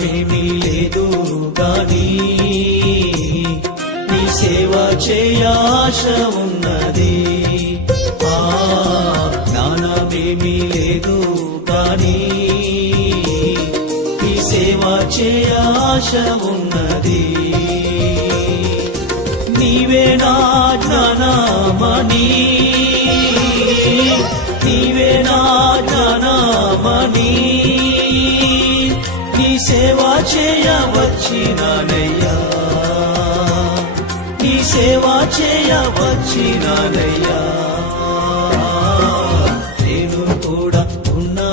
జ్ఞానమేమీ లేదు గాని నీ సేవ చేయ ఆశ ఉన్నది. జ్ఞానమేమీ లేదు గాని నీ సేవ చేయ ఆశ ఉన్నది. నీవే నా జ్ఞానమణి, నీవే నా జ్ఞానమణి, నీ సేవ చేయ వచ్చినానయ్యా, నీ సేవ చేయ వచ్చినానయ్యా. నేను కూడా ఉన్నా